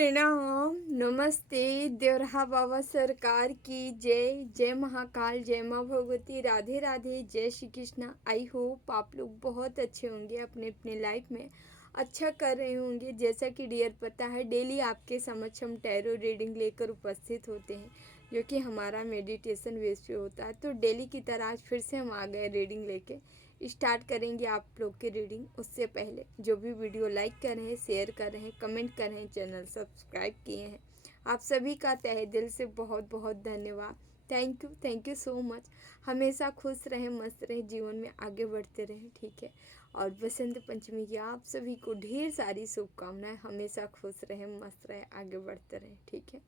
प्रणाम, नमस्ते, देवरहा बाबा सरकार की जय। जय महाकाल, जय माँ भगवती, राधे राधे, जय श्री कृष्णा। आई होप आप लोग बहुत अच्छे होंगे, अपने अपने लाइफ में अच्छा कर रहे होंगे। जैसा कि डियर पता है, डेली आपके समक्ष हम टैरो रीडिंग लेकर उपस्थित होते हैं, जो कि हमारा मेडिटेशन बेस पे होता है। तो डेली की तरह आज फिर से हम आ गए रीडिंग लेके। स्टार्ट करेंगे आप लोग की रीडिंग। उससे पहले जो भी वीडियो लाइक कर रहे हैं, शेयर कर रहे हैं, कमेंट कर रहे हैं, चैनल सब्सक्राइब किए हैं, आप सभी का तहे दिल से बहुत बहुत धन्यवाद। Thank you so much. हमेशा खुश रहें, मस्त रहें, जीवन में आगे बढ़ते रहें, ठीक है। और बसंत पंचमी की आप सभी को ढेर सारी शुभकामनाएं। हमेशा खुश रहें, मस्त रहें, आगे बढ़ते रहें, ठीक है।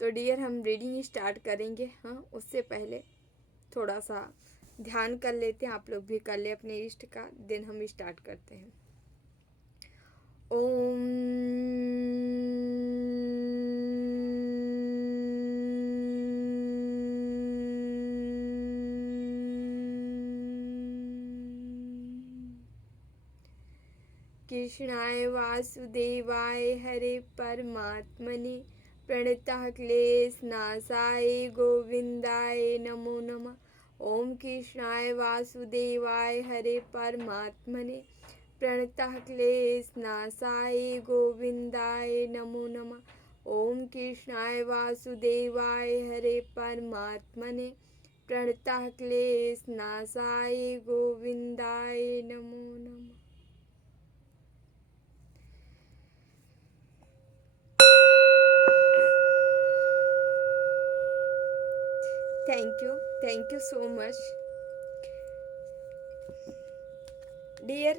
तो डियर, हम रीडिंग स्टार्ट करेंगे। हाँ, उससे पहले थोड़ा सा ध्यान कर लेते हैं, आप लोग भी कर ले अपने इष्ट का। दिन हम स्टार्ट करते हैं। ओम कृष्णाय वासुदेवाय हरे परमात्मने प्रणतः क्लेशनाशाय गोविंदाय नमो नमः। ओम कृष्णाय वासुदेवाय हरे परमात्मने प्रणतः क्लेशनाशाय गोविंदाय नमो नमः। ओम कृष्णाय वासुदेवाय हरे परमात्मने प्रणतः क्लेशनाशाय गोविंदाय नमो नमः। Thank you so much dear.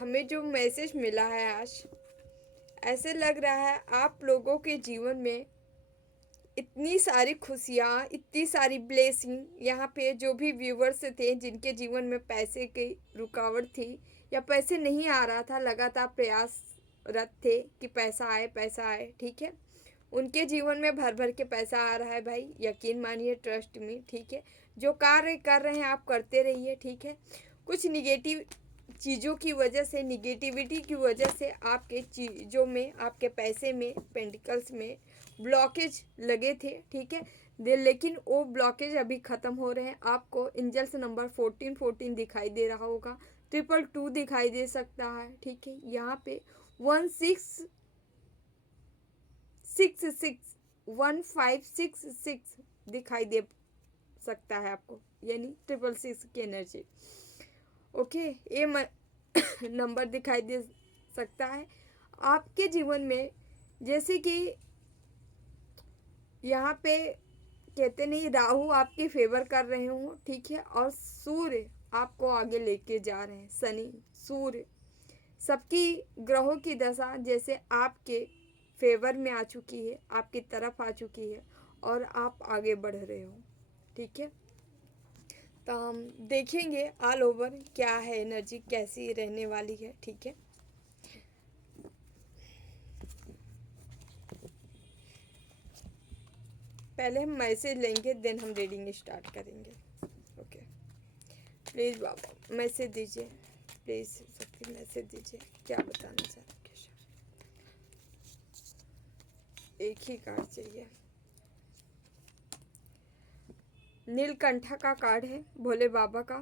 हमें जो मैसेज मिला है आज, ऐसे लग रहा है आप लोगों के जीवन में इतनी सारी खुशियाँ, इतनी सारी ब्लेसिंग। यहाँ पे जो भी व्यूवर्स थे जिनके जीवन में पैसे की रुकावट थी या पैसे नहीं आ रहा था, लगातार प्रयासरत थे कि पैसा आए, ठीक है। उनके जीवन में भर भर के पैसा आ रहा है भाई, यकीन मानिए, ट्रस्ट में, ठीक है। जो कार्य कर रहे हैं आप करते रहिए, ठीक है। कुछ निगेटिव चीज़ों की वजह से, निगेटिविटी की वजह से आपके चीज़ों में, आपके पैसे में, पेंटिकल्स में ब्लॉकेज लगे थे, ठीक है। लेकिन वो ब्लॉकेज अभी ख़त्म हो रहे हैं। आपको एंजल्स नंबर 1414 दिखाई दे रहा होगा, 222 दिखाई दे सकता है, ठीक है। यहाँ पे 1566 दिखाई दे सकता है आपको, यानी 666 की एनर्जी, ओके। ये नंबर दिखाई दे सकता है आपके जीवन में। जैसे कि यहाँ पे कहते नहीं, राहु आपके फेवर कर रहे हो, ठीक है, और सूर्य आपको आगे लेके जा रहे हैं। शनि, सूर्य, सबकी ग्रहों की दशा जैसे आपके फेवर में आ चुकी है, आपकी तरफ आ चुकी है, और आप आगे बढ़ रहे हो, ठीक है। तो हम देखेंगे ऑल ओवर क्या है एनर्जी, कैसी रहने वाली है, ठीक है। पहले हम मैसेज लेंगे, देन हम रीडिंग स्टार्ट करेंगे, ओके। प्लीज़ बाबा मैसेज दीजिए, प्लीज़ शक्ति मैसेज दीजिए, क्या बताना चाहते हैं। एक ही कार्ड चाहिए। नीलकंठा का कार्ड है, भोले बाबा का।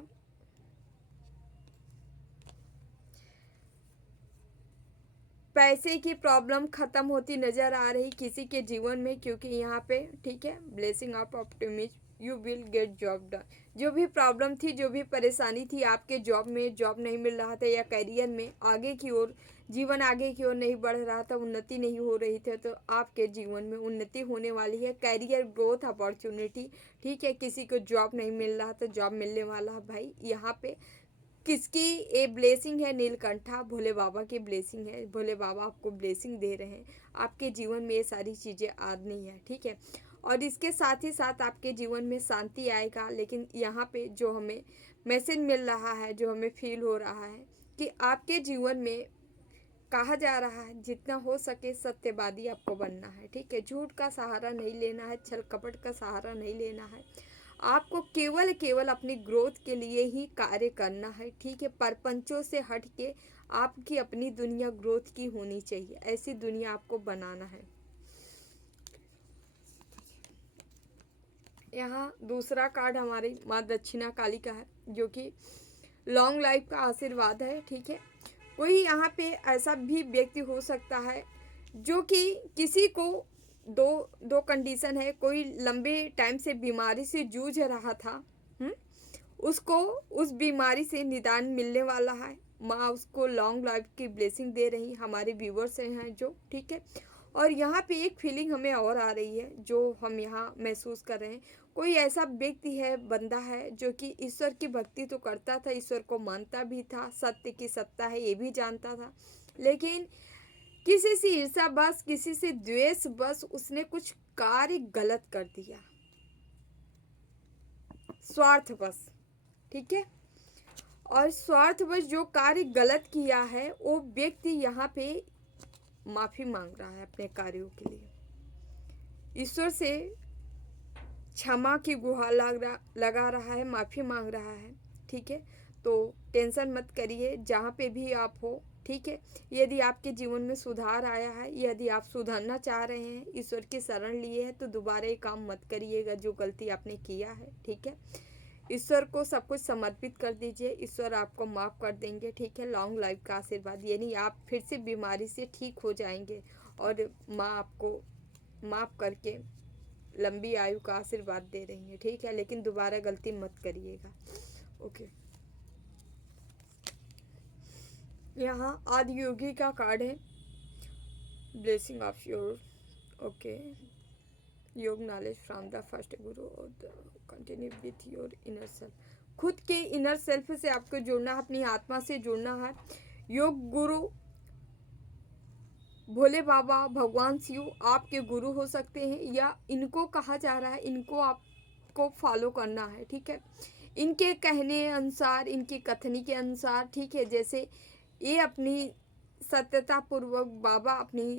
पैसे की प्रॉब्लम ख़त्म होती नज़र आ रही किसी के जीवन में, क्योंकि यहाँ पे, ठीक है, blessing of optimism, you will get job done. जो भी प्रॉब्लम थी, जो भी परेशानी थी आपके जॉब में, जॉब नहीं मिल रहा था, या करियर में आगे की ओर, जीवन आगे की ओर नहीं बढ़ रहा था, उन्नति नहीं हो रही थी, तो आपके जीवन में उन्नति होने वाली है। करियर ग्रोथ अपॉर्चुनिटी, ठीक है। किसी को जॉब नहीं मिल रहा था, जॉब मिलने वाला है भाई। यहाँ पे किसकी ये ब्लेसिंग है? नीलकंठा, भोले बाबा की ब्लेसिंग है। भोले बाबा आपको ब्लेसिंग दे रहे हैं, आपके जीवन में ये सारी चीज़ें आ रही हैं, ठीक है। और इसके साथ ही साथ आपके जीवन में शांति आएगा। लेकिन यहाँ पे जो हमें मैसेज मिल रहा है, जो हमें फील हो रहा है कि आपके जीवन में कहा जा रहा है जितना हो सके सत्यवादी आपको बनना है, ठीक है। झूठ का सहारा नहीं लेना है, छल कपट का सहारा नहीं लेना है। आपको केवल केवल अपनी ग्रोथ के लिए ही कार्य करना है, ठीक है। परपंचों से हट के आपकी अपनी दुनिया ग्रोथ की होनी चाहिए, ऐसी दुनिया आपको बनाना है। यहाँ दूसरा कार्ड हमारी माँ दक्षिणा काली का है, जो कि लॉन्ग लाइफ का आशीर्वाद है, ठीक है। कोई यहाँ पे ऐसा भी व्यक्ति हो सकता है जो कि किसी को दो दो कंडीशन है, कोई लंबे टाइम से बीमारी से जूझ रहा था, उसको उस बीमारी से निदान मिलने वाला है। माँ उसको लॉन्ग लाइफ की ब्लेसिंग दे रही, हमारे व्यूवर्स हैं जो, ठीक है। और यहाँ पे एक फीलिंग हमें और आ रही है जो हम यहाँ महसूस कर रहे हैं। कोई ऐसा व्यक्ति है, बंदा है, जो कि ईश्वर की भक्ति तो करता था, ईश्वर को मानता भी था, सत्य की सत्ता है ये भी जानता था, लेकिन किसी से ईर्ष्या बस, किसी से द्वेष बस उसने कुछ कार्य गलत कर दिया, स्वार्थ बस, ठीक है। और स्वार्थवश जो कार्य गलत किया है, वो व्यक्ति यहाँ पे माफी मांग रहा है अपने कार्यों के लिए, ईश्वर से क्षमा की गुहार लगा रहा है, माफी मांग रहा है, ठीक है। तो टेंशन मत करिए जहाँ पे भी आप हो, ठीक है। यदि आपके जीवन में सुधार आया है, यदि आप सुधरना चाह रहे हैं, ईश्वर की शरण लिए हैं, तो दोबारा ये काम मत करिएगा जो गलती आपने किया है, ठीक है। ईश्वर को सब कुछ समर्पित कर दीजिए, ईश्वर आपको माफ़ कर देंगे, ठीक है। लॉन्ग लाइफ का आशीर्वाद, यानी आप फिर से बीमारी से ठीक हो जाएंगे और माँ आपको माफ़ करके लंबी आयु का आशीर्वाद दे रही है, ठीक है। लेकिन दोबारा गलती मत करिएगा, ओके। यहाँ आदि योगी का कार्ड है, ब्लेसिंग ऑफ योर, ओके, योग नॉलेज फ्रॉम द फर्स्ट गुरु और continue with your inner self. खुद के इनर सेल्फ से आपको जुड़ना है, अपनी आत्मा से जुड़ना है। योग गुरु भोले बाबा, भगवान शिव आपके गुरु हो सकते हैं, या इनको कहा जा रहा है, इनको आपको फॉलो करना है, ठीक है। इनके कहने अनुसार, इनकी कथनी के अनुसार, ठीक है, जैसे ये अपनी सत्यता पूर्वक बाबा अपनी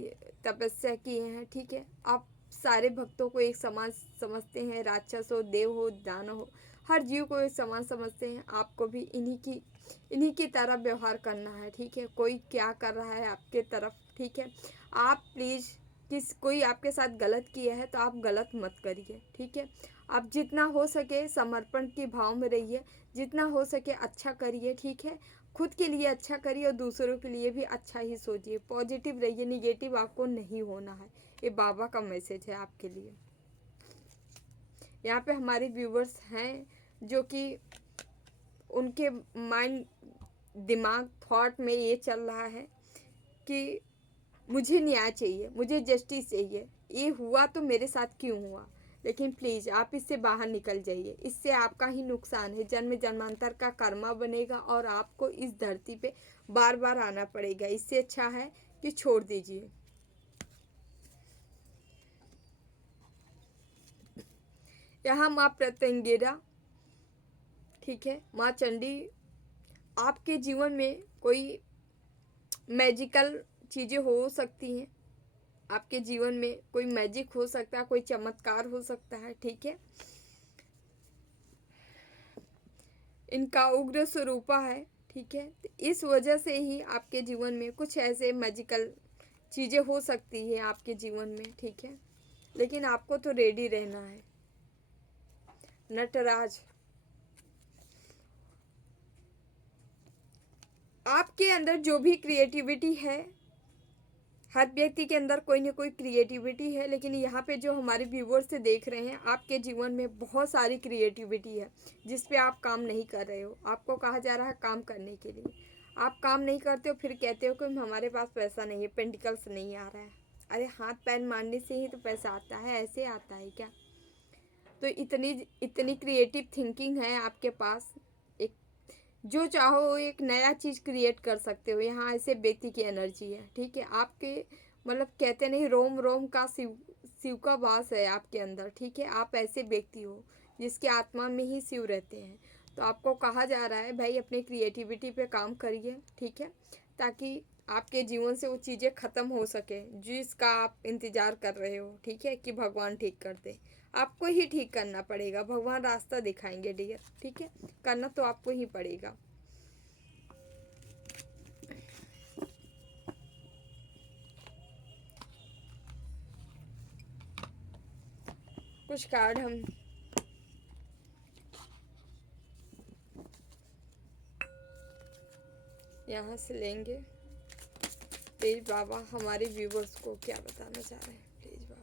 तपस्या किए हैं, ठीक है। आप सारे भक्तों को एक समान समझते हैं, राक्षस हो, देव हो, दानव हो, हर जीव को एक समान समझते हैं। आपको भी इन्हीं की तरह व्यवहार करना है, ठीक है। कोई क्या कर रहा है आपके तरफ, ठीक है, आप प्लीज़ कोई आपके साथ गलत किया है तो आप गलत मत करिए, ठीक है। आप जितना हो सके समर्पण के भाव में रहिए, जितना हो सके अच्छा करिए, ठीक है। खुद के लिए अच्छा करिए और दूसरों के लिए भी अच्छा ही सोचिए, पॉजिटिव रहिए, निगेटिव आपको नहीं होना है। ये बाबा का मैसेज है आपके लिए। यहाँ पे हमारे व्यूवर्स हैं जो कि उनके माइंड, दिमाग, थॉट में ये चल रहा है कि मुझे न्याय चाहिए, मुझे जस्टिस चाहिए, ये हुआ तो मेरे साथ क्यों हुआ। लेकिन प्लीज़ आप इससे बाहर निकल जाइए, इससे आपका ही नुकसान है, जन्म जन्मांतर का कर्मा बनेगा और आपको इस धरती पे बार बार आना पड़ेगा। इससे अच्छा है कि छोड़ दीजिए। यहाँ माँ प्रत्यंगिरा, ठीक है, माँ चंडी आपके जीवन में कोई मैजिकल चीज़ें हो सकती हैं, आपके जीवन में कोई मैजिक हो सकता है, कोई चमत्कार हो सकता है, ठीक है। इनका उग्र स्वरूपा है, ठीक है। तो इस वजह से ही आपके जीवन में कुछ ऐसे मैजिकल चीज़ें हो सकती हैं आपके जीवन में, ठीक है। लेकिन आपको तो रेडी रहना है। नटराज, आपके अंदर जो भी क्रिएटिविटी है, हर व्यक्ति के अंदर कोई ना कोई क्रिएटिविटी है, लेकिन यहाँ पे जो हमारे व्यूवर्स से देख रहे हैं, आपके जीवन में बहुत सारी क्रिएटिविटी है जिस पे आप काम नहीं कर रहे हो। आपको कहा जा रहा है काम करने के लिए, आप काम नहीं करते हो, फिर कहते हो कि हमारे पास पैसा नहीं है, पेंटिकल्स नहीं आ रहा है। अरे हाथ पैर मारने से ही तो पैसा आता है, ऐसे आता है क्या? तो इतनी क्रिएटिव थिंकिंग है आपके पास, एक जो चाहो एक नया चीज़ क्रिएट कर सकते हो। यहाँ ऐसे व्यक्ति की एनर्जी है, ठीक है। आपके मतलब कहते नहीं, रोम रोम का शिव का वास है आपके अंदर, ठीक है। आप ऐसे व्यक्ति हो जिसके आत्मा में ही शिव रहते हैं। तो आपको कहा जा रहा है भाई अपनी क्रिएटिविटी पे काम करिए, ठीक है, ताकि आपके जीवन से वो चीज़ें ख़त्म हो सके जिसका आप इंतज़ार कर रहे हो, ठीक है, कि भगवान ठीक कर दे। आपको ही ठीक करना पड़ेगा, भगवान रास्ता दिखाएंगे डियर, ठीक है, करना तो आपको ही पड़ेगा। कुछ कार्ड हम यहाँ से लेंगे। प्लीज बाबा हमारे व्यूवर्स को क्या बताना चाह रहे हैं, प्लीज बाबा।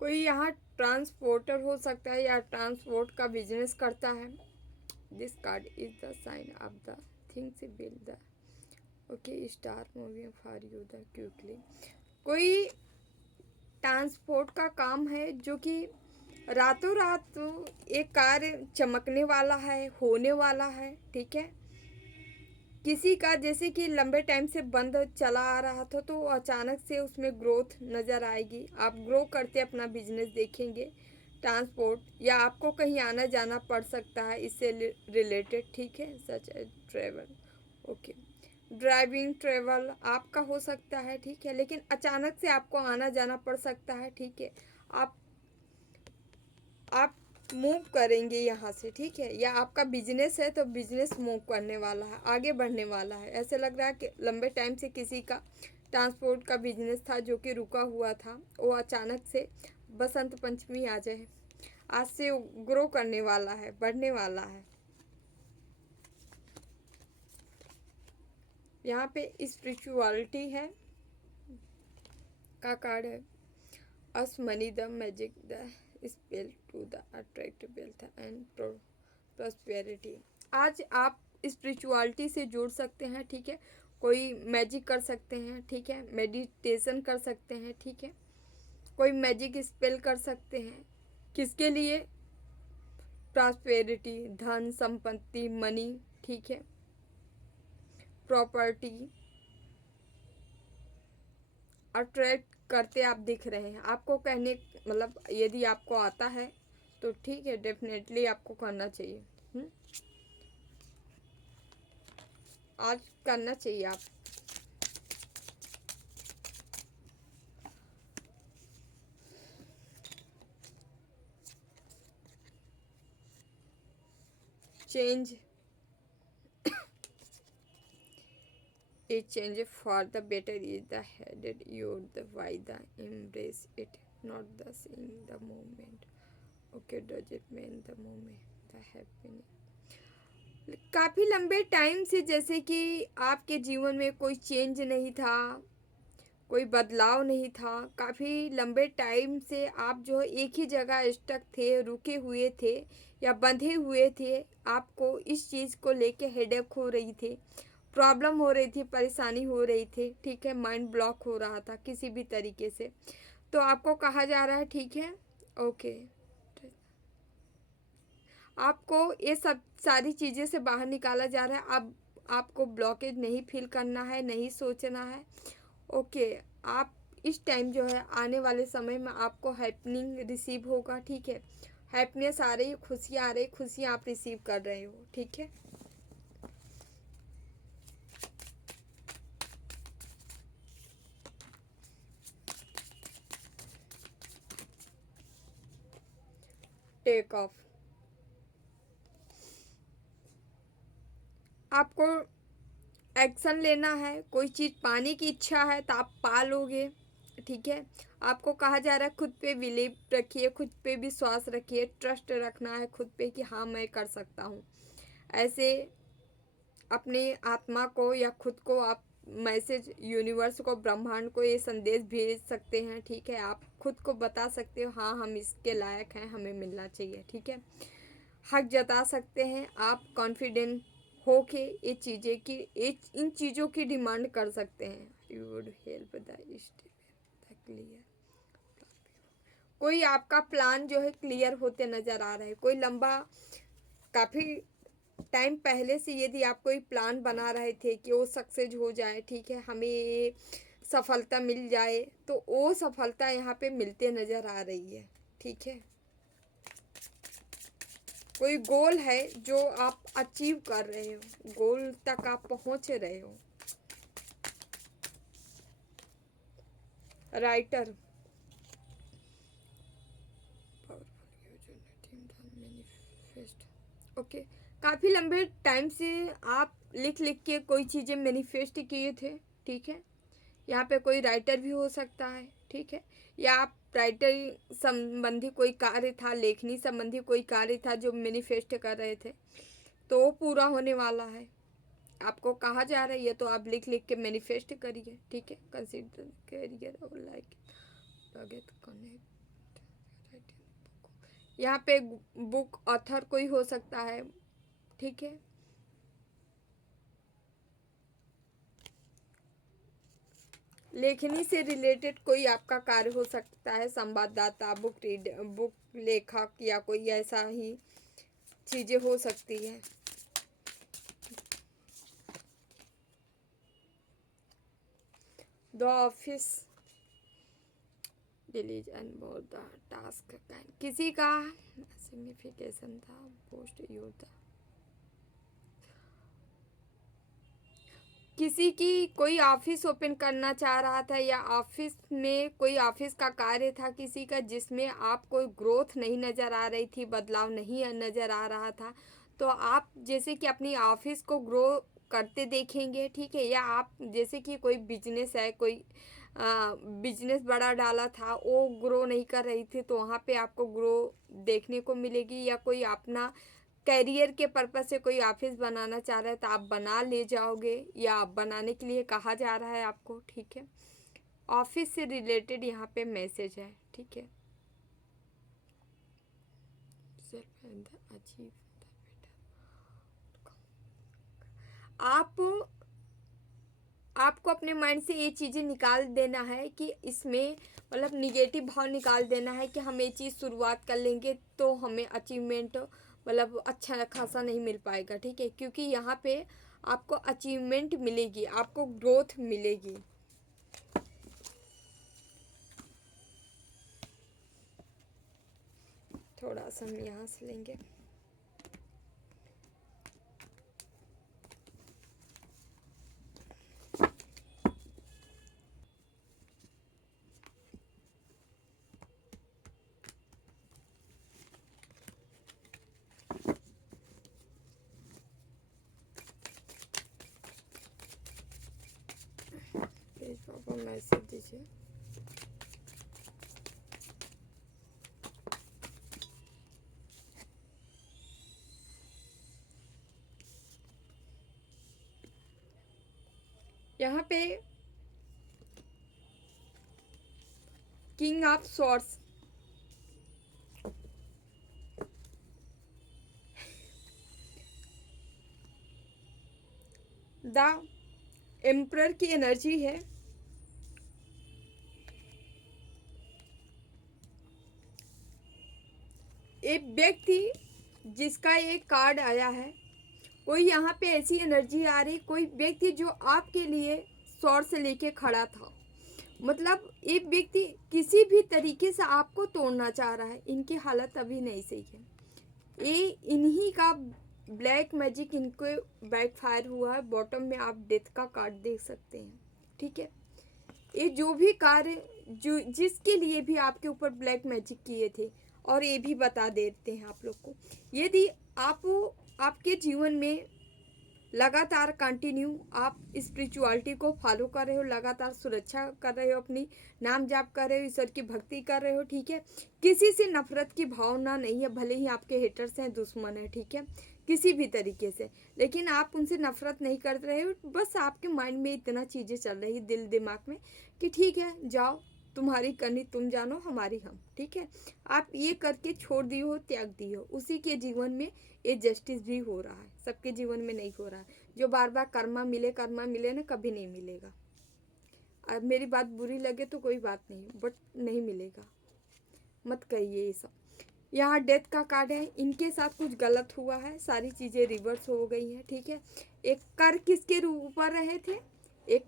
कोई यहाँ ट्रांसपोर्टर हो सकता है या ट्रांसपोर्ट का बिजनेस करता है। This card is the sign of the things will the okay star moving for you the quickly. कोई ट्रांसपोर्ट का काम है जो कि रातों रात एक कार्य चमकने वाला है, होने वाला है, ठीक है। किसी का जैसे कि लंबे टाइम से बंद चला आ रहा था तो अचानक से उसमें ग्रोथ नज़र आएगी, आप ग्रो करते अपना बिजनेस देखेंगे। ट्रांसपोर्ट या आपको कहीं आना जाना पड़ सकता है इससे रिलेटेड, ठीक है, such as travel, okay. Driving travel आपका हो सकता है, ठीक है, लेकिन अचानक से आपको आना जाना पड़ सकता है, ठीक है। आप मूव करेंगे यहाँ से, ठीक है, या आपका बिजनेस है तो बिजनेस मूव करने वाला है, आगे बढ़ने वाला है। ऐसे लग रहा है कि लंबे टाइम से किसी का ट्रांसपोर्ट का बिजनेस था जो कि रुका हुआ था, वो अचानक से बसंत पंचमी आ जाए, आज से ग्रो करने वाला है, बढ़ने वाला है। यहाँ पे स्पिरिचुअलिटी है का कार्ड है। Us money the magic the spell to the attract wealth and prosperity. आज आप स्पिरिचुअलिटी से जुड़ सकते हैं, ठीक है, कोई मैजिक कर सकते हैं, ठीक है, मेडिटेशन कर सकते हैं, ठीक है, कोई मैजिक स्पेल कर सकते हैं। किसके लिए? प्रॉस्पेरिटी, धन संपत्ति, मनी, ठीक है, प्रॉपर्टी अट्रैक्ट करते आप दिख रहे हैं। आपको कहने मतलब यदि आपको आता है तो ठीक है, डेफिनेटली आपको करना चाहिए। आज करना चाहिए आप। Change A change for the better is the headed you the why the embrace it, not the seeing the moment. Okay, does it mean the moment the happening? काफ़ी लंबे टाइम से जैसे कि आपके जीवन में कोई चेंज नहीं था, कोई बदलाव नहीं था, काफ़ी लंबे टाइम से आप जो एक ही जगह स्टक थे, रुके हुए थे या बंधे हुए थे। आपको इस चीज़ को लेके हेडेक हो रही थी, प्रॉब्लम हो रही थी, परेशानी हो रही थी, ठीक है, माइंड ब्लॉक हो रहा था किसी भी तरीके से, तो आपको कहा जा रहा है, ठीक है, ओके, आपको ये सब सारी चीज़ें से बाहर निकाला जा रहा है। अब आपको ब्लॉकेज नहीं फील करना है, नहीं सोचना है, ओके। आप इस टाइम जो है आने वाले समय में आपको हैपनिंग रिसीव होगा, ठीक है, हैप्पीनेस आ रही है, खुशियाँ आ रही, खुशियाँ आप रिसीव कर रहे हो, ठीक है। टेक ऑफ, आपको एक्शन लेना है, कोई चीज़ पाने की इच्छा है तो आप पा लोगे, ठीक है। आपको कहा जा रहा है खुद पे बिलीव रखिए, खुद पे विश्वास रखिए, ट्रस्ट रखना है खुद पे कि हाँ मैं कर सकता हूँ। ऐसे अपने आत्मा को या खुद को आप मैसेज यूनिवर्स को, ब्रह्मांड को ये संदेश भेज सकते हैं, ठीक है। आप खुद को बता सकते हो हाँ हम इसके लायक हैं, हमें मिलना चाहिए, ठीक है। हक जता सकते हैं आप, कॉन्फिडेंट हो के ये चीज़ें की इन चीज़ों की डिमांड कर सकते हैं। You would help the step clear. कोई आपका प्लान जो है क्लियर होते नज़र आ रहा है, कोई लंबा काफ़ी टाइम पहले से यदि आप कोई प्लान बना रहे थे कि वो सक्सेस हो जाए, ठीक है, हमें ये सफलता मिल जाए, तो वो सफलता यहाँ पे मिलते नज़र आ रही है, ठीक है। कोई गोल है जो आप अचीव कर रहे हो, गोल तक आप पहुँच रहे हो। राइटर, ओके, काफ़ी लंबे टाइम से आप लिख लिख के कोई चीज़ें मैनिफेस्ट किए थे, ठीक है। यहाँ पे कोई राइटर भी हो सकता है, ठीक है, या आप राइटर संबंधी कोई कार्य था, लेखनी संबंधी कोई कार्य था जो मैनिफेस्ट कर रहे थे, तो वो पूरा होने वाला है। आपको कहा जा रहा है ये तो आप लिख लिख के मैनिफेस्ट करिए, ठीक है। कंसीडर करिए लाइक कनेक्ट। यहाँ पे बुक ऑथर कोई हो सकता है, ठीक है। लेखनी से रिलेटेड कोई आपका कार्य हो सकता है, संवाददाता, बुक लेखक, या कोई ऐसा ही चीज़ें हो सकती है। द ऑफिस, डिलीट एंड बोल द टास्क, किसी का सिग्निफिकेशन था, पोस्ट यू था, किसी की कोई ऑफिस ओपन करना चाह रहा था, या ऑफिस में कोई ऑफिस का कार्य था किसी का, जिसमें आपको ग्रोथ नहीं नज़र आ रही थी, बदलाव नहीं नज़र आ रहा था। तो आप जैसे कि अपनी ऑफिस को ग्रो करते देखेंगे, ठीक है। या आप जैसे कि कोई बिजनेस है, कोई बिजनेस बड़ा डाला था, वो ग्रो नहीं कर रही थी, तो वहाँ पे आपको ग्रो देखने को मिलेगी। या कोई अपना कैरियर के पर्पज़ से कोई ऑफिस बनाना चाह रहा है, तो आप बना ले जाओगे, या आप बनाने के लिए कहा जा रहा है आपको, ठीक है। ऑफिस से रिलेटेड यहाँ पे मैसेज है, ठीक है। आप आपको अपने माइंड से ये चीज़ें निकाल देना है कि इसमें मतलब निगेटिव भाव निकाल देना है कि हम ये चीज़ शुरुआत कर लेंगे तो हमें अचीवमेंट मतलब अच्छा खासा नहीं मिल पाएगा, ठीक है। क्योंकि यहाँ पे आपको अचीवमेंट मिलेगी, आपको ग्रोथ मिलेगी। थोड़ा सा हम यहाँ से लेंगे। प्लीज पापा मैसेज दीजिए। यहाँ पे king of swords, the emperor की एनर्जी है। एक व्यक्ति जिसका एक कार्ड आया है, कोई यहाँ पे ऐसी एनर्जी आ रही, कोई व्यक्ति जो आपके लिए शोर से लेके खड़ा था। मतलब एक व्यक्ति किसी भी तरीके से आपको तोड़ना चाह रहा है। इनकी हालत अभी नहीं सही है। ये इन्हीं का ब्लैक मैजिक इनको बैकफायर हुआ है। बॉटम में आप डेथ का कार्ड देख सकते हैं, ठीक है। ये जो भी कार्य जो जिसके लिए भी आपके ऊपर ब्लैक मैजिक किए थे, और ये भी बता देते हैं आप लोग को, यदि आप आपके जीवन में लगातार कंटिन्यू आप स्पिरिचुअलिटी को फॉलो कर रहे हो, लगातार सुरक्षा कर रहे हो, अपनी नाम जाप कर रहे हो, ईश्वर की भक्ति कर रहे हो, ठीक है। किसी से नफरत की भावना नहीं है, भले ही आपके हेटर्स हैं, दुश्मन है, ठीक है, किसी भी तरीके से, लेकिन आप उनसे नफरत नहीं कर रहे हो। बस आपके माइंड में इतना चीज़ें चल रही दिल दिमाग में कि ठीक है जाओ, तुम्हारी करनी तुम जानो, हमारी हम, ठीक है। आप ये करके छोड़ दिए हो, त्याग दिए हो। उसी के जीवन में ये जस्टिस भी हो रहा है, सबके जीवन में नहीं हो रहा है। जो बार बार कर्मा मिले ना, कभी नहीं मिलेगा। अब मेरी बात बुरी लगे तो कोई बात नहीं, बट नहीं मिलेगा, मत कहिए ये सब। यहाँ डेथ का कार्ड है, इनके साथ कुछ गलत हुआ है, सारी चीज़ें रिवर्स हो गई हैं, ठीक है। एक कर किसके ऊपर रहे थे, एक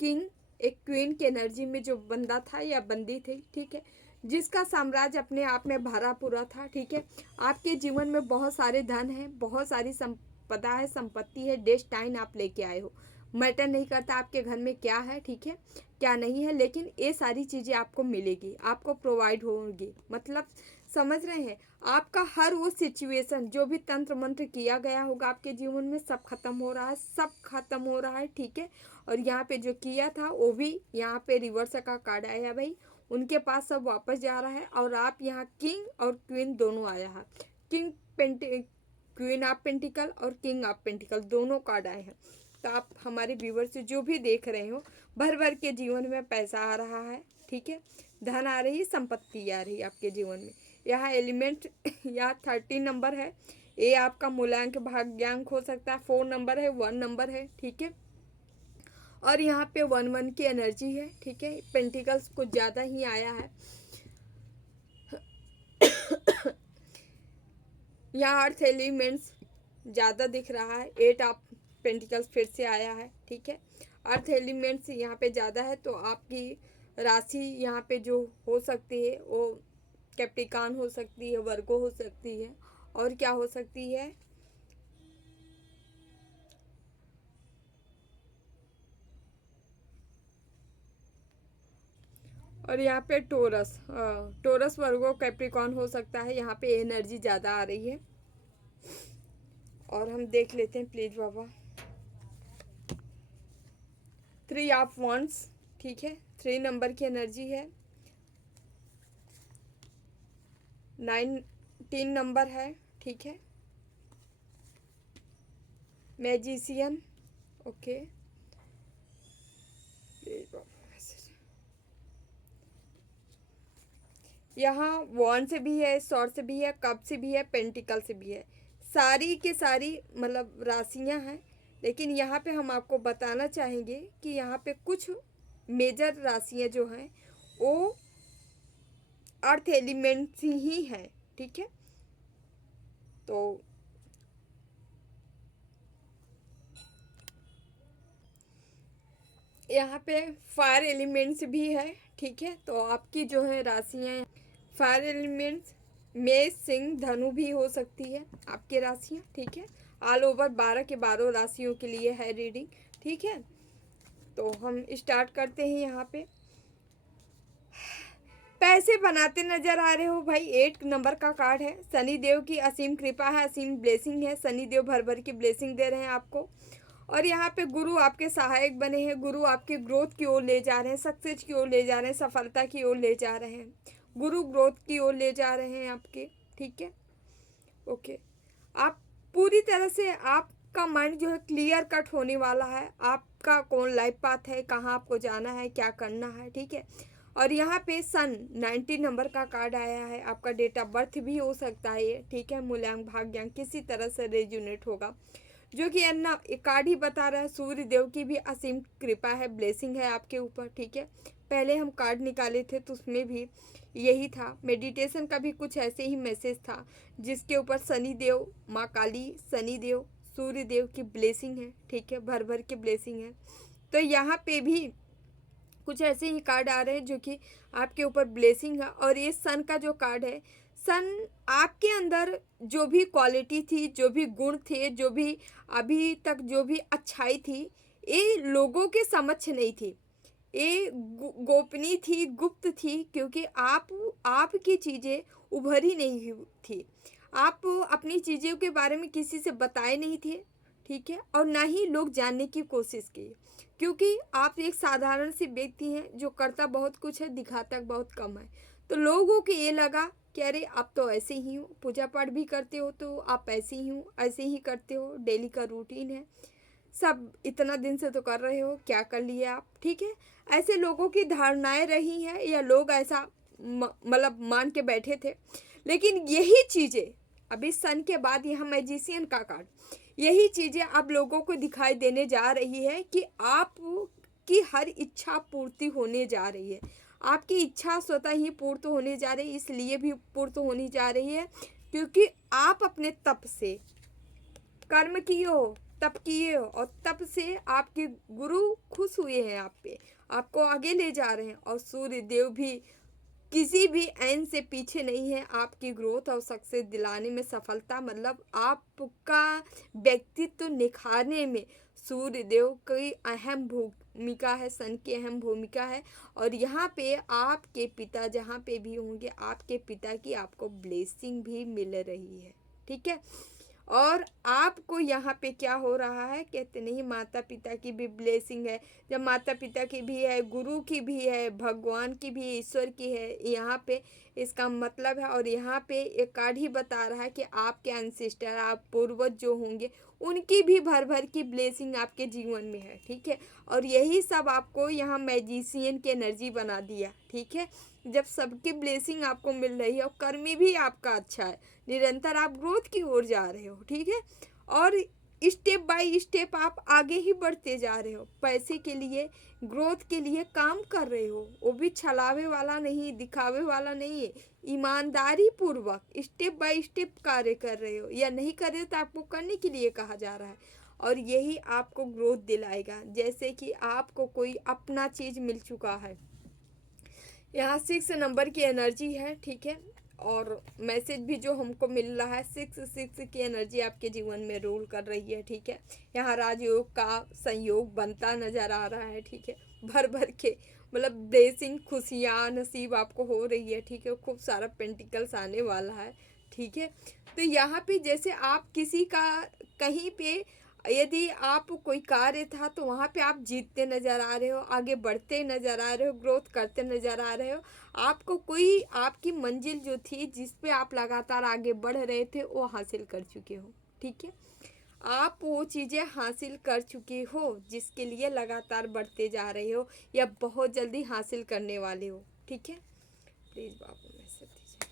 किंग, एक क्वीन की एनर्जी में जो बंदा था या बंदी थी, ठीक है, जिसका साम्राज्य अपने आप में भरा पूरा था, ठीक है। आपके जीवन में बहुत सारे धन है, बहुत सारी संपदा है, संपत्ति है, डेस्टाइन आप लेके आए हो, मैटर नहीं करता आपके घर में क्या है, ठीक है, क्या नहीं है, लेकिन ये सारी चीज़ें आपको मिलेगी, आपको प्रोवाइड होंगी। मतलब समझ रहे हैं, आपका हर वो सिचुएशन जो भी तंत्र मंत्र किया गया होगा आपके जीवन में सब खत्म हो रहा है, सब खत्म हो रहा है, ठीक है। और यहाँ पे जो किया था वो भी यहाँ पे रिवर्स का कार्ड आया है भाई, उनके पास सब वापस जा रहा है। और आप यहाँ किंग और क्वीन दोनों आया है, किंग क्वीन ऑफ पेंटिकल और किंग ऑफ पेंटिकल दोनों कार्ड आए हैं। तो आप हमारे व्यूवर से जो भी देख रहे हो, भर भर के जीवन में पैसा आ रहा है, ठीक है, धन आ रही, संपत्ति आ रही आपके जीवन में। यहाँ एलिमेंट यहाँ 13 नंबर है, ये आपका मूलांक भाग्यांक हो सकता है, 4 नंबर है, 1 नंबर है, ठीक है। और यहाँ पे 1 की एनर्जी है, ठीक है, पेंटिकल्स कुछ ज़्यादा ही आया है। यहाँ अर्थ एलिमेंट्स ज़्यादा दिख रहा है, 8 ऑफ पेंटिकल्स फिर से आया है, ठीक है। अर्थ एलिमेंट्स यहाँ पे ज़्यादा है, तो आपकी राशि यहाँ पे जो हो सकती है वो कैप्रिकॉर्न हो सकती है, वर्गो हो सकती है, और क्या हो सकती है, और यहाँ पे टोरस वर्गो कैप्रिकॉर्न हो सकता है। यहाँ पे एनर्जी ज़्यादा आ रही है, और हम देख लेते हैं प्लीज बाबा। 3 ऑफ वॉन्ड्स, ठीक है, 3 नंबर की एनर्जी है, 19 नंबर है, ठीक है, मैजिशियन, ओके, यहाँ वॉन्ड से भी है, सॉर्ड से भी है, कप से भी है, पेंटिकल से भी है, सारी के सारी मतलब राशियाँ हैं। लेकिन यहाँ पे हम आपको बताना चाहेंगे कि यहाँ पे कुछ मेजर राशियाँ जो हैं वो अर्थ एलिमेंट्स ही हैं, ठीक है। तो यहाँ पे फायर एलिमेंट्स भी है, ठीक है। तो आपकी जो है राशियाँ फायर एलिमेंट्स मेष सिंह धनु भी हो सकती है आपकी राशियाँ, ठीक है। ऑल ओवर 12 के 12 राशियों के लिए है रीडिंग, ठीक है। तो हम स्टार्ट करते हैं। यहाँ पे पैसे बनाते नजर आ रहे हो भाई, 8 नंबर का कार्ड है, शनि देव की असीम कृपा है, असीम ब्लेसिंग है, शनि देव भर भर की ब्लेसिंग दे रहे हैं आपको। और यहाँ पे गुरु आपके सहायक बने हैं, गुरु आपके ग्रोथ की ओर ले जा रहे हैं, सक्सेस की ओर ले जा रहे हैं, सफलता की ओर ले जा रहे हैं, गुरु ग्रोथ की ओर ले जा रहे हैं आपके, ठीक है, ओके। आप पूरी तरह से आपका माइंड जो है क्लियर कट होने वाला है, आपका कौन लाइफ पाथ है, कहाँ आपको जाना है, क्या करना है, ठीक है। और यहाँ पे सन 90 नंबर का कार्ड आया है, आपका डेट ऑफ बर्थ भी हो सकता है ये, ठीक है, मूल्यांक भाग्यांक किसी तरह से रेजुनेट होगा, जो कि अन्ना कार्ड ही बता रहा है। सूर्य देव की भी असीम कृपा है, ब्लेसिंग है आपके ऊपर, ठीक है। पहले हम कार्ड निकाले थे तो उसमें भी यही था, मेडिटेशन का भी कुछ ऐसे ही मैसेज था, जिसके ऊपर शनि देव, माँ काली, शनि देव, सूर्य देव की ब्लेसिंग है, ठीक है, भर भर की ब्लेसिंग है। तो यहाँ पे भी कुछ ऐसे ही कार्ड आ रहे हैं जो कि आपके ऊपर ब्लेसिंग है। और ये सन का जो कार्ड है, सन आपके अंदर जो भी क्वालिटी थी, जो भी गुण थे, जो भी अभी तक जो भी अच्छाई थी, ये लोगों के समक्ष नहीं थी, ये गोपनीय थी, गुप्त थी, क्योंकि आपकी चीज़ें उभरी नहीं हुई थी, आप अपनी चीज़ों के बारे में किसी से बताए नहीं थे, ठीक है, और ना ही लोग जानने की कोशिश की, क्योंकि आप एक साधारण सी व्यक्ति हैं जो करता बहुत कुछ है, दिखाता बहुत कम है। तो लोगों को ये लगा कि अरे आप तो ऐसे ही हो, पूजा पाठ भी करते हो तो आप ऐसे ही हो, ऐसे ही करते हो, डेली का रूटीन है, सब इतना दिन से तो कर रहे हो, क्या कर लिए आप, ठीक है। ऐसे लोगों की धारणाएं रही हैं, या लोग ऐसा मतलब मान के बैठे थे। लेकिन यही चीज़ें अभी सन के बाद यहाँ मैजिशियन का कार्ड, यही चीज़ें अब लोगों को दिखाई देने जा रही है कि आप की हर इच्छा पूर्ति होने जा रही है, आपकी इच्छा स्वतः ही पूर्ण होने जा रही है, इसलिए भी पूर्ण होने जा रही है क्योंकि आप अपने तप से कर्म किए हो, तप किए हो, और तप से आपके गुरु खुश हुए हैं आप पे, आपको आगे ले जा रहे हैं। और सूर्य देव भी किसी भी एंड से पीछे नहीं है आपकी ग्रोथ और सक्सेस दिलाने में, सफलता मतलब आपका व्यक्तित्व निखारने में सूर्य देव की अहम भूमिका है, सन की अहम भूमिका है। और यहाँ पे आपके पिता जहाँ पे भी होंगे, आपके पिता की आपको ब्लेसिंग भी मिल रही है, ठीक है। और आपको यहाँ पे क्या हो रहा है, कहते नहीं माता पिता की भी ब्लेसिंग है। जब माता पिता की भी है, गुरु की भी है, भगवान की भी, ईश्वर की है यहाँ पे, इसका मतलब है। और यहाँ पे एक कार्ड ही बता रहा है कि आपके एंसेस्टर, आप पूर्वज जो होंगे, उनकी भी भर भर की ब्लेसिंग आपके जीवन में है, ठीक है। और यही सब आपको यहाँ मैजिशियन की एनर्जी बना दिया, ठीक है। जब सबकी ब्लेसिंग आपको मिल रही है और कर्म भी आपका अच्छा है, निरंतर आप ग्रोथ की ओर जा रहे हो, ठीक है। और स्टेप बाय स्टेप आप आगे ही बढ़ते जा रहे हो, पैसे के लिए, ग्रोथ के लिए काम कर रहे हो, वो भी छलावे वाला नहीं, दिखावे वाला नहीं है, ईमानदारी पूर्वक स्टेप बाय स्टेप कार्य कर रहे हो। या नहीं कर रहे हो तो आपको करने के लिए कहा जा रहा है, और यही आपको ग्रोथ दिलाएगा। जैसे कि आपको कोई अपना चीज़ मिल चुका है, यहाँ 6 नंबर की एनर्जी है, ठीक है। और मैसेज भी जो हमको मिल रहा है, 6 की एनर्जी आपके जीवन में रूल कर रही है, ठीक है। यहाँ राजयोग का संयोग बनता नज़र आ रहा है, ठीक है। भर भर के मतलब ब्लेसिंग, खुशियाँ नसीब आपको हो रही है, ठीक है। खूब सारा पेंटिकल्स आने वाला है, ठीक है। तो यहाँ पे जैसे आप किसी का कहीं पे, यदि आप कोई कार्य था तो वहाँ पे आप जीतते नज़र आ रहे हो, आगे बढ़ते नज़र आ रहे हो, ग्रोथ करते नज़र आ रहे हो। आपको कोई आपकी मंजिल जो थी, जिस पे आप लगातार आगे बढ़ रहे थे, वो हासिल कर चुके हो, ठीक है। आप वो चीज़ें हासिल कर चुके हो जिसके लिए लगातार बढ़ते जा रहे हो या बहुत जल्दी हासिल करने वाले हो, ठीक है। प्लीज़ बाबू मैसेज दीजिए।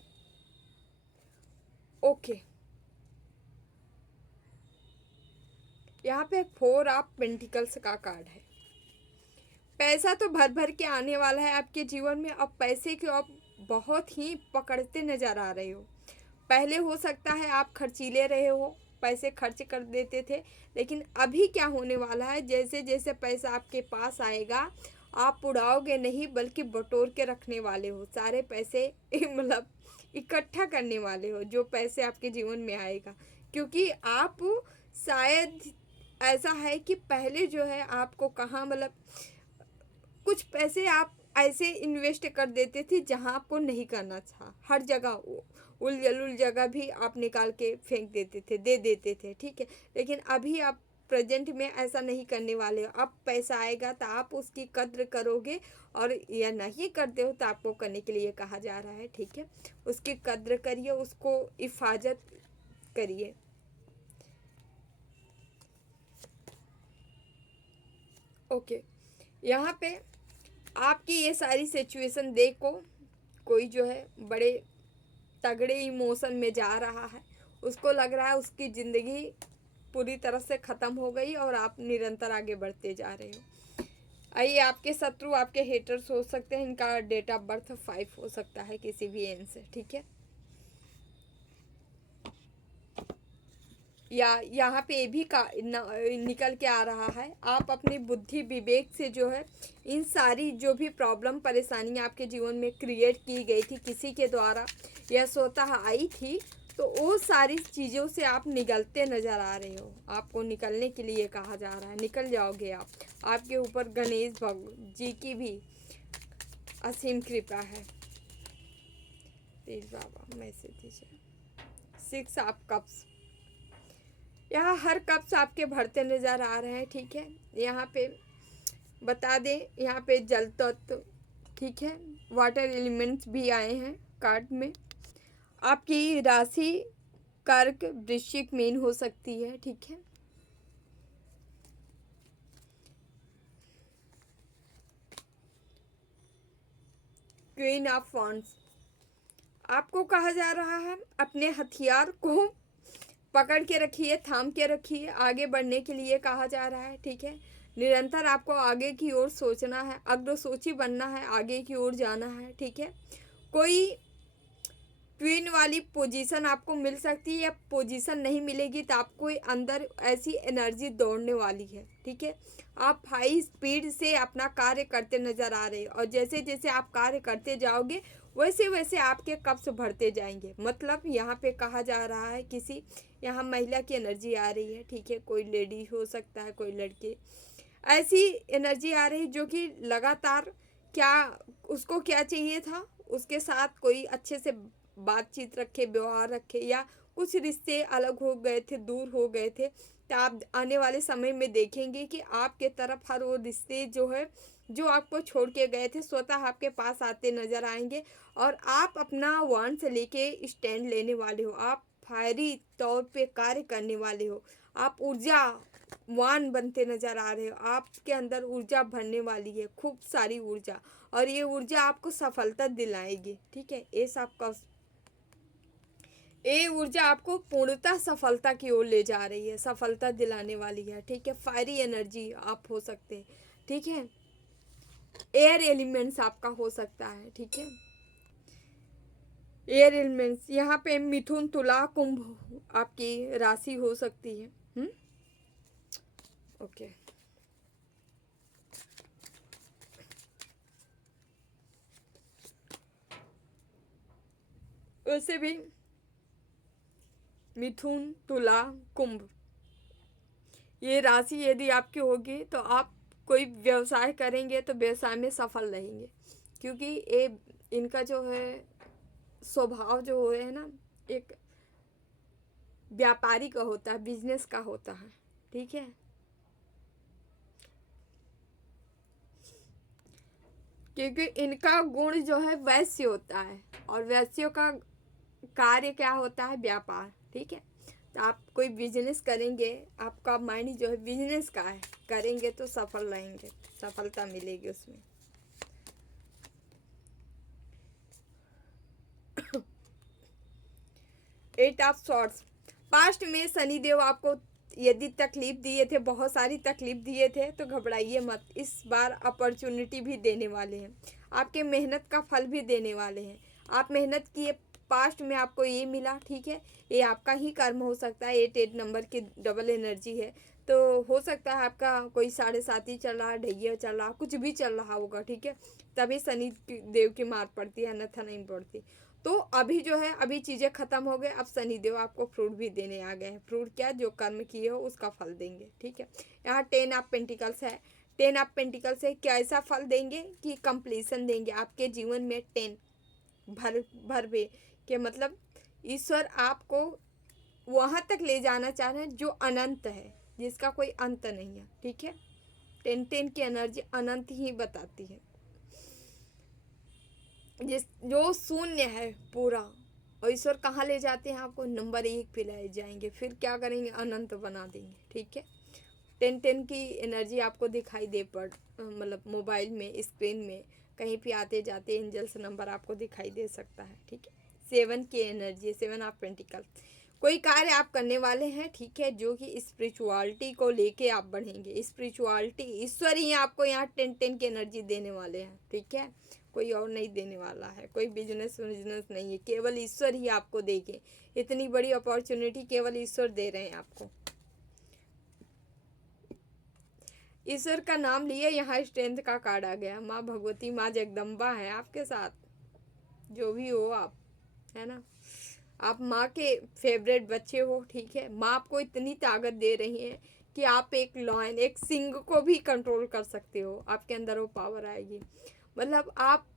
ओके, यहाँ पे 4 ऑफ पेंटिकल्स का कार्ड है। पैसा तो भर भर के आने वाला है आपके जीवन में। अब पैसे को आप बहुत ही पकड़ते नज़र आ रहे हो। पहले हो सकता है आप खर्चीले रहे हो, पैसे खर्च कर देते थे, लेकिन अभी क्या होने वाला है, जैसे जैसे पैसा आपके पास आएगा, आप उड़ाओगे नहीं बल्कि बटोर के रखने वाले हो सारे पैसे मतलब इकट्ठा करने वाले हो जो पैसे आपके जीवन में आएगा। क्योंकि आप शायद, ऐसा है कि पहले जो है आपको कहाँ मतलब कुछ पैसे आप ऐसे इन्वेस्ट कर देते थे जहाँ आपको नहीं करना था, हर जगह उल जगह भी आप निकाल के फेंक देते थे, दे देते थे, ठीक है। लेकिन अभी आप प्रेजेंट में ऐसा नहीं करने वाले हो। अब पैसा आएगा तो आप उसकी कद्र करोगे, और या नहीं करते हो तो आपको करने के लिए कहा जा रहा है, ठीक है। उसकी कद्र करिए, उसको हिफाजत करिए। ओके, यहाँ पे आपकी ये सारी सिचुएशन देखो, कोई जो है बड़े तगड़े इमोशन में जा रहा है, उसको लग रहा है उसकी ज़िंदगी पूरी तरह से ख़त्म हो गई और आप निरंतर आगे बढ़ते जा रहे हो। आइए, आपके शत्रु, आपके हेटर्स हो सकते हैं, इनका डेट ऑफ बर्थ 5 हो सकता है किसी भी एन से, ठीक है। या यहाँ पे भी निकल के आ रहा है, आप अपनी बुद्धि विवेक से जो है इन सारी जो भी प्रॉब्लम परेशानियाँ आपके जीवन में क्रिएट की गई थी किसी के द्वारा या स्वतः आई थी, तो वो सारी चीज़ों से आप निकलते नज़र आ रहे हो। आपको निकलने के लिए कहा जा रहा है, निकल जाओगे आप। आपके ऊपर गणेश भगवान जी की भी असीम कृपा है। प्लीज बाबा मैसेज दीजिए। 6 ऑफ कप्स, यहाँ हर कप्स आपके भरते नज़र आ रहे हैं, ठीक है। यहाँ पे बता दें, यहाँ पे जल तत्व, ठीक है, वाटर एलिमेंट्स भी आए हैं कार्ड में। आपकी राशि कर्क, वृश्चिक, मीन हो सकती है, ठीक है। क्वीन ऑफ वॉन्ड्स, आपको कहा जा रहा है अपने हथियार को पकड़ के रखिए, थाम के रखिए, आगे बढ़ने के लिए कहा जा रहा है, ठीक है। निरंतर आपको आगे की ओर सोचना है, अग्रसोची बनना है, आगे की ओर जाना है, ठीक है। कोई ट्विन वाली पोजीशन आपको मिल सकती है, या पोजीशन नहीं मिलेगी तो आपको अंदर ऐसी एनर्जी दौड़ने वाली है, ठीक है। आप हाई स्पीड से अपना कार्य करते नजर आ रहे हैं, और जैसे जैसे आप कार्य करते जाओगे वैसे वैसे आपके कब्ज बढ़ते जाएंगे। मतलब यहाँ पे कहा जा रहा है किसी, यहाँ महिला की एनर्जी आ रही है, ठीक है। कोई लेडी हो सकता है, कोई लड़के, ऐसी एनर्जी आ रही जो कि लगातार क्या उसको क्या चाहिए था, उसके साथ कोई अच्छे से बातचीत रखे, व्यवहार रखे, या कुछ रिश्ते अलग हो गए थे, दूर हो गए थे, तो आप आने वाले समय में देखेंगे कि आपके तरफ हर वो रिश्ते जो है, जो आपको छोड़ के गए थे, स्वतः आपके पास आते नजर आएंगे। और आप अपना वाण से लेके स्टैंड लेने वाले हो, आप फायरी तौर पे कार्य करने वाले हो, आप ऊर्जावान बनते नजर आ रहे हो, आपके अंदर ऊर्जा भरने वाली है, खूब सारी ऊर्जा, और ये ऊर्जा आपको सफलता दिलाएगी, ठीक है। ये ऊर्जा आपको पूर्णतः सफलता की ओर ले जा रही है, सफलता दिलाने वाली है, ठीक है। फायरी एनर्जी आप हो सकते हैं, ठीक है। एयर एलिमेंट्स आपका हो सकता है, ठीक है। एयर एलिमेंट्स यहाँ पे मिथुन, तुला, कुंभ आपकी राशि हो सकती है। ओके। वैसे भी मिथुन, तुला, कुंभ ये राशि यदि आपकी होगी तो आप कोई व्यवसाय करेंगे तो व्यवसाय में सफल रहेंगे, क्योंकि ये इनका जो है स्वभाव जो है ना, एक व्यापारी का होता है, बिजनेस का होता है, ठीक है। क्योंकि इनका गुण जो है वैश्य होता है, और वैश्यों का कार्य क्या होता है, व्यापार, ठीक है। तो आप कोई बिजनेस करेंगे, आपका माइंड जो है बिजनेस का है, करेंगे तो सफल रहेंगे, सफलता मिलेगी उसमें। एट ऑफ सॉर्ट्स, पास्ट में शनिदेव आपको यदि तकलीफ दिए थे, बहुत सारी तकलीफ दिए थे, तो घबराइए मत, इस बार अपॉर्चुनिटी भी देने वाले हैं, आपके मेहनत का फल भी देने वाले हैं। आप मेहनत किए, पास्ट में आपको ये मिला, ठीक है। ये आपका ही कर्म हो सकता है, 8 नंबर की डबल एनर्जी है, तो हो सकता है आपका कोई 7.5 ही चल रहा, ढैया चल रहा, कुछ भी चल रहा होगा, ठीक है। तभी शनि देव की मार पड़ती है, अन्यथा नहीं पड़ती। तो अभी जो है, अभी चीज़ें खत्म हो गए, अब शनिदेव आपको फ्रूट भी देने आ गए हैं। फ्रूट क्या, जो कर्म किए हो उसका फल देंगे, ठीक है। यहाँ 10 ऑफ पेंटिकल्स है, 10 ऑफ पेंटिकल्स है, क्या ऐसा फल देंगे कि कंप्लीशन देंगे आपके जीवन में, 10 भर भर भी, के मतलब ईश्वर आपको वहाँ तक ले जाना चाह रहे हैं जो अनंत है, जिसका कोई अंत नहीं है, ठीक है। 10 की एनर्जी अनंत ही बताती है, जिस जो शून्य है पूरा, और ईश्वर कहाँ ले जाते हैं आपको, नंबर 1 पे ले जाएंगे, फिर क्या करेंगे, अनंत बना देंगे, ठीक है। 10 की एनर्जी आपको दिखाई दे पड़, मतलब मोबाइल में, स्क्रीन में, कहीं भी आते जाते एंजल्स नंबर आपको दिखाई दे सकता है, ठीक है। 7 की एनर्जी, 7 ऑफ पेंटिकल, कोई कार्य आप करने वाले हैं, ठीक है, जो कि स्पिरिचुअलिटी को लेके आप बढ़ेंगे, स्पिरिचुअलिटी, ईश्वर ही आपको यहाँ 10 की एनर्जी देने वाले हैं, ठीक है। कोई और नहीं देने वाला है, कोई बिजनेस नहीं है, केवल ईश्वर ही आपको देंगे, इतनी बड़ी अपॉर्चुनिटी केवल ईश्वर दे रहे हैं आपको। ईश्वर का नाम लिए, यहाँ स्ट्रेंथ का कार्ड आ गया, माँ भगवती, माँ जगदम्बा है आपके साथ, जो भी हो आप, है ना। आप माँ के फेवरेट बच्चे हो, ठीक है। माँ आपको इतनी ताकत दे रही है कि आप एक लॉयन, एक सिंह को भी कंट्रोल कर सकते हो, आपके अंदर वो पावर आएगी। मतलब आप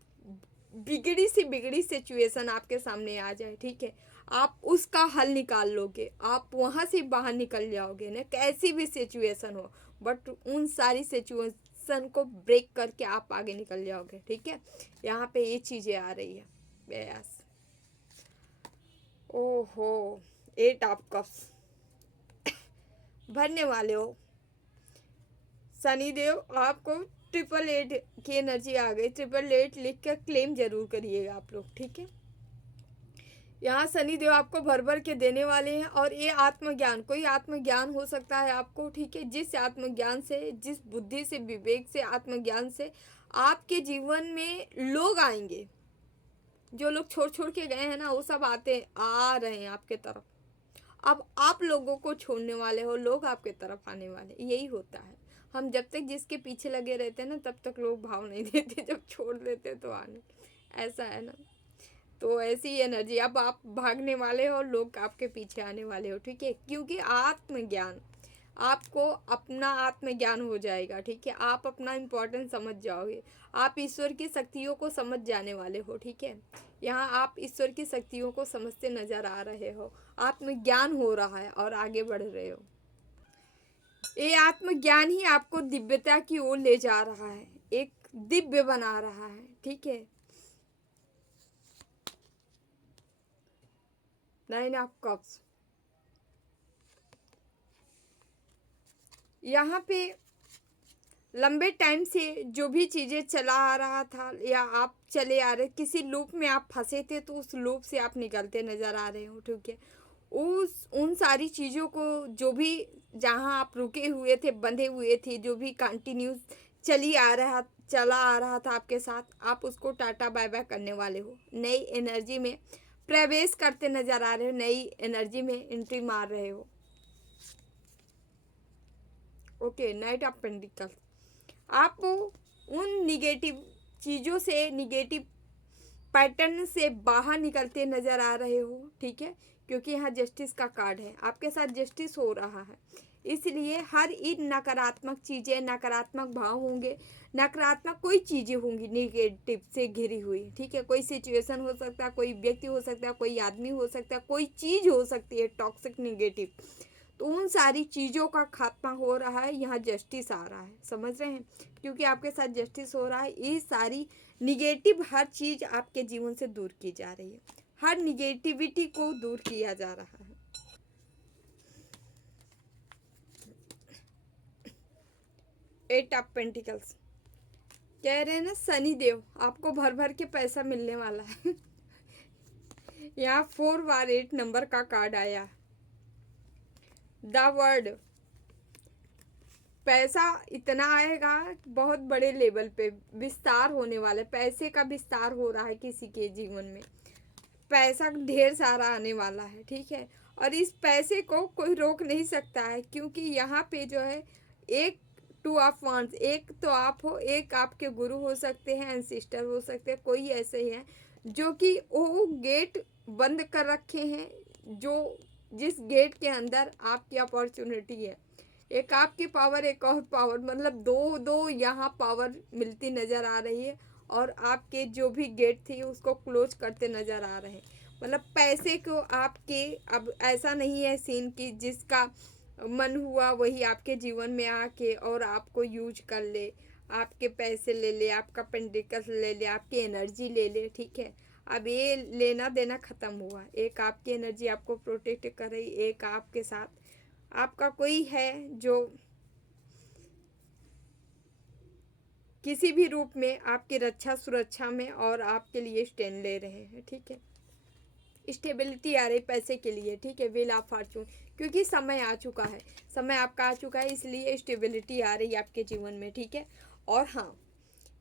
बिगड़ी सिचुएशन आपके सामने आ जाए, ठीक है, आप उसका हल निकाल लोगे, आप वहाँ से बाहर निकल जाओगे ना, कैसी भी सिचुएशन हो, बट उन सारी सिचुएशन को ब्रेक करके आप आगे निकल जाओगे, ठीक है। यहाँ पे ये चीज़ें आ रही है, बस। ओहो, 8 ऑफ कप्स, भरने वाले हो शनिदेव आपको, 888 की एनर्जी आ गई, 888 लिख कर क्लेम जरूर करिएगा आप लोग, ठीक है। यहाँ शनिदेव आपको भर भर के देने वाले हैं। और ये आत्मज्ञान, कोई आत्मज्ञान हो सकता है आपको, ठीक है। जिस आत्मज्ञान से, जिस बुद्धि से, विवेक से, आत्मज्ञान से आपके जीवन में लोग आएंगे। जो लोग छोड़ छोड़ के गए हैं ना, वो सब आ रहे हैं आपके तरफ। अब आप लोगों को छोड़ने वाले हो, लोग आपके तरफ आने वाले, यही होता है। हम जब तक जिसके पीछे लगे रहते हैं ना, तब तक लोग भाव नहीं देते, जब छोड़ देते तो आने, ऐसा है ना। तो ऐसी एनर्जी, अब आप भागने वाले हो, लोग आपके पीछे आने वाले हो, ठीक है। क्योंकि आत्मज्ञान, आपको अपना आत्मज्ञान हो जाएगा, ठीक है। आप अपना इम्पोर्टेंस समझ जाओगे, आप ईश्वर की शक्तियों को समझ जाने वाले हो, ठीक है। यहाँ आप ईश्वर की शक्तियों को समझते नजर आ रहे हो, आत्मज्ञान हो रहा है और आगे बढ़ रहे हो। ये आत्मज्ञान ही आपको दिव्यता की ओर ले जा रहा है, एक दिव्य बना रहा है, ठीक है। 9 ऑफ कप्स, यहाँ पे लंबे टाइम से जो भी चीज़ें चला आ रहा था, या आप चले आ रहे, किसी लूप में आप फंसे थे, तो उस लूप से आप निकलते नज़र आ रहे हो, ठीक है। उन सारी चीज़ों को, जो भी जहाँ आप रुके हुए थे, बंधे हुए थे, जो भी कंटिन्यूस चला आ रहा था आपके साथ, आप उसको टाटा बाय बाय करने वाले हो। नई एनर्जी में प्रवेश करते नज़र आ रहे हो, नई एनर्जी में एंट्री मार रहे हो। ओके, नाइट ऑफ पेंटिकल्स, आप उन निगेटिव चीज़ों से, निगेटिव पैटर्न से बाहर निकलते नज़र आ रहे हो, ठीक है। क्योंकि यहाँ जस्टिस का कार्ड है, आपके साथ जस्टिस हो रहा है, इसलिए हर इन नकारात्मक चीज़ें, नकारात्मक भाव होंगे, नकारात्मक कोई चीज़ें होंगी निगेटिव से घिरी हुई, ठीक है। कोई सिचुएशन हो सकता है, कोई व्यक्ति हो सकता है, कोई आदमी हो सकता है, कोई चीज़ हो सकती है टॉक्सिक, निगेटिव। तो उन सारी चीज़ों का खात्मा हो रहा है, यहाँ जस्टिस आ रहा है, समझ रहे हैं। क्योंकि आपके साथ जस्टिस हो रहा है, ये सारी निगेटिव हर चीज़ आपके जीवन से दूर की जा रही है, हर निगेटिविटी को दूर किया जा रहा है। 8 ऑफ पेंटिकल्स, कह रहे हैं ना शनि देव आपको भर भर के पैसा मिलने वाला है। यहाँ 4 बार 8 नंबर का कार्ड आया, द वर्ड, पैसा इतना आएगा, बहुत बड़े लेवल पे विस्तार होने वाला है, पैसे का विस्तार हो रहा है किसी के जीवन में, पैसा ढेर सारा आने वाला है, ठीक है। और इस पैसे को कोई रोक नहीं सकता है, क्योंकि यहाँ पे जो है एक 2 ऑफ वांड्स, एक तो आप हो, एक आपके गुरु हो सकते हैं, एंसिस्टर हो सकते हैं, कोई ऐसे ही हैं जो कि वो गेट बंद कर रखे हैं, जो जिस गेट के अंदर आपकी अपॉर्चुनिटी है। एक आपकी पावर, एक और पावर, मतलब दो दो यहाँ पावर मिलती नज़र आ रही है, और आपके जो भी गेट थी उसको क्लोज करते नज़र आ रहे हैं। मतलब पैसे को आपके, अब ऐसा नहीं है सीन कि जिसका मन हुआ वही आपके जीवन में आके और आपको यूज कर ले, आपके पैसे ले ले, आपका पेंटिकल्स ले ले, आपकी एनर्जी ले ले, ठीक है। अब ये लेना देना ख़त्म हुआ, एक आपकी एनर्जी आपको प्रोटेक्ट कर रही, एक आपके साथ आपका कोई है जो किसी भी रूप में आपकी रक्षा सुरक्षा में और आपके लिए स्टैंड ले रहे हैं, ठीक है। स्टेबिलिटी आ रही पैसे के लिए, ठीक है। व्हील ऑफ फॉर्चून, क्योंकि समय आ चुका है, समय आपका आ चुका है, इसलिए स्टेबिलिटी आ रही है आपके जीवन में, ठीक है। और हाँ,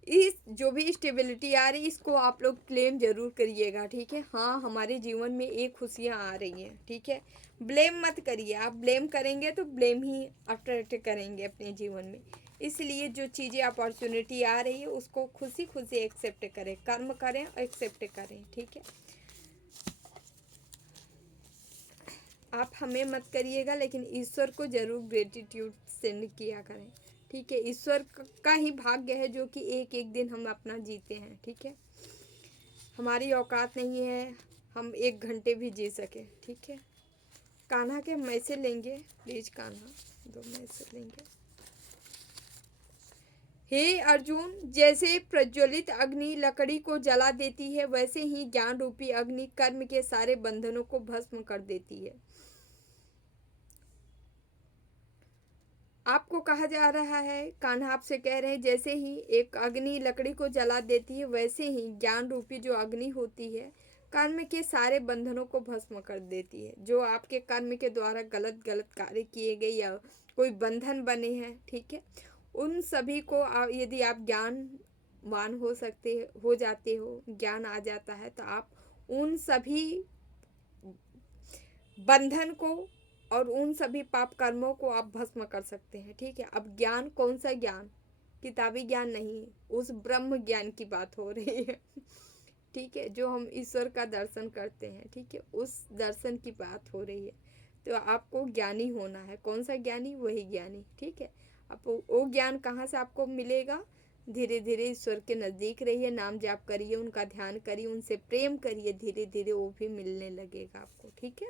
इस जो भी स्टेबिलिटी आ रही, इसको आप लोग क्लेम जरूर करिएगा, ठीक है। हाँ, हमारे जीवन में एक खुशियाँ आ रही हैं, ठीक है। ब्लेम मत करिए, आप ब्लेम करेंगे तो ब्लेम ही अट्रैक्ट करेंगे अपने जीवन में। इसलिए जो चीज़ें अपॉर्चुनिटी आ रही है उसको खुशी खुशी एक्सेप्ट करें, कर्म करें और एक्सेप्ट करें, ठीक है। आप हमें मत करिएगा, लेकिन ईश्वर को ज़रूर ग्रेटिट्यूड सेंड किया करें, ठीक है। ईश्वर का ही भाग्य है जो कि एक एक दिन हम अपना जीते हैं, ठीक है। हमारी औकात नहीं है हम 1 घंटे भी जी सके, ठीक है। कान्हा के मैसेज लेंगे, प्लीज कान्हा 2 मैसेज लेंगे। हे अर्जुन, जैसे प्रज्वलित अग्नि लकड़ी को जला देती है, वैसे ही ज्ञान रूपी अग्नि कर्म के सारे बंधनों को भस्म कर देती है। आपको कहा जा रहा है, कान्हा आपसे कह रहे हैं, जैसे ही एक अग्नि लकड़ी को जला देती है, वैसे ही ज्ञान रूपी जो अग्नि होती है कर्म के सारे बंधनों को भस्म कर देती है। जो आपके कर्म के द्वारा गलत गलत कार्य किए गए या कोई बंधन बने हैं, ठीक है, उन सभी को यदि आप ज्ञानवान हो जाते हो, ज्ञान आ जाता है, तो आप उन सभी बंधन को और उन सभी पाप कर्मों को आप भस्म कर सकते हैं, ठीक है। अब ज्ञान कौन सा ज्ञान? किताबी ज्ञान नहीं, उस ब्रह्म ज्ञान की बात हो रही है ठीक है, जो हम ईश्वर का दर्शन करते हैं, ठीक है, उस दर्शन की बात हो रही है। तो आपको ज्ञानी होना है। कौन सा ज्ञानी? वही ज्ञानी, ठीक है। अब वो ज्ञान कहाँ से आपको मिलेगा? धीरे धीरे ईश्वर के नज़दीक रहिए, नाम जाप करिए, उनका ध्यान करिए, उनसे प्रेम करिए, धीरे धीरे वो भी मिलने लगेगा आपको, ठीक है।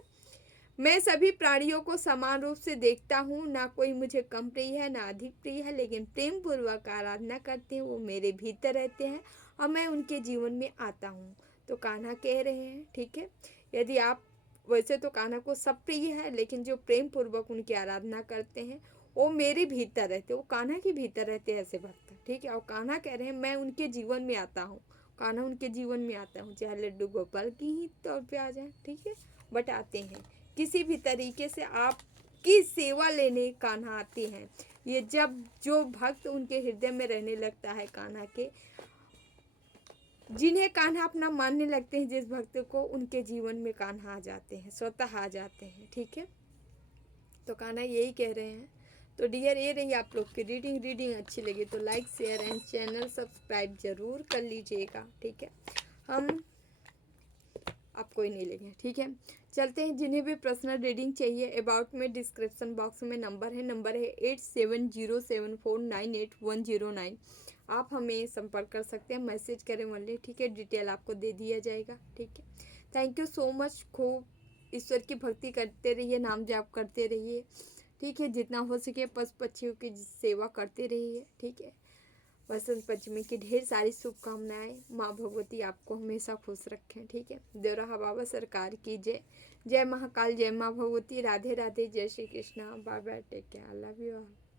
मैं सभी प्राणियों को समान रूप से देखता हूँ, ना कोई मुझे कम प्रिय है ना अधिक प्रिय है, लेकिन प्रेम पूर्वक आराधना करते हैं वो मेरे भीतर रहते हैं और मैं उनके जीवन में आता हूँ। तो कान्हा कह रहे हैं, ठीक है, यदि आप, वैसे तो कान्हा को सब प्रिय है, लेकिन जो प्रेम पूर्वक उनकी आराधना करते हैं वो मेरे भीतर रहते हैं, वो कान्हा के भीतर रहते हैं ऐसे भक्त, ठीक है। और कान्हा कह रहे हैं मैं उनके जीवन में आता हूँ, कान्हा उनके जीवन में आता हूँ, चाहे लड्डू गोपाल की ही तौर पे आ जाए, ठीक है, बट आते हैं। किसी भी तरीके से आपकी सेवा लेने कान्हा आते हैं। ये जब जो भक्त उनके हृदय में रहने लगता है कान्हा के, जिन्हें कान्हा अपना मानने लगते हैं, जिस भक्त को, उनके जीवन में कान्हा आ जाते हैं, स्वतः आ जाते हैं, ठीक है। तो कान्हा यही कह रहे हैं। तो डियर, ये रही आप लोग की रीडिंग अच्छी लगी तो like share and channel subscribe जरूर कर लीजिएगा, ठीक है। हम आपको ही नहीं लेंगे, ठीक है। चलते हैं। जिन्हें भी पर्सनल रीडिंग चाहिए, अबाउट में डिस्क्रिप्शन बॉक्स में नंबर है 8707498109। आप हमें संपर्क कर सकते हैं, मैसेज करें ओनली, ठीक है, डिटेल आपको दे दिया जाएगा, ठीक है। Thank you so much. खूब ईश्वर की भक्ति करते रहिए, नाम जाप करते रहिए, ठीक है, जितना हो सके पशु पक्षियों की सेवा करते रहिए, ठीक है। वसंत पंचमी की ढेर सारी शुभकामनाएं। माँ भगवती आपको हमेशा खुश रखें, ठीक है। देवराहा बाबा सरकार की जय। जय महाकाल, जय माँ भगवती, राधे राधे, जय Shri Krishna, bye bye, take care, I love you all.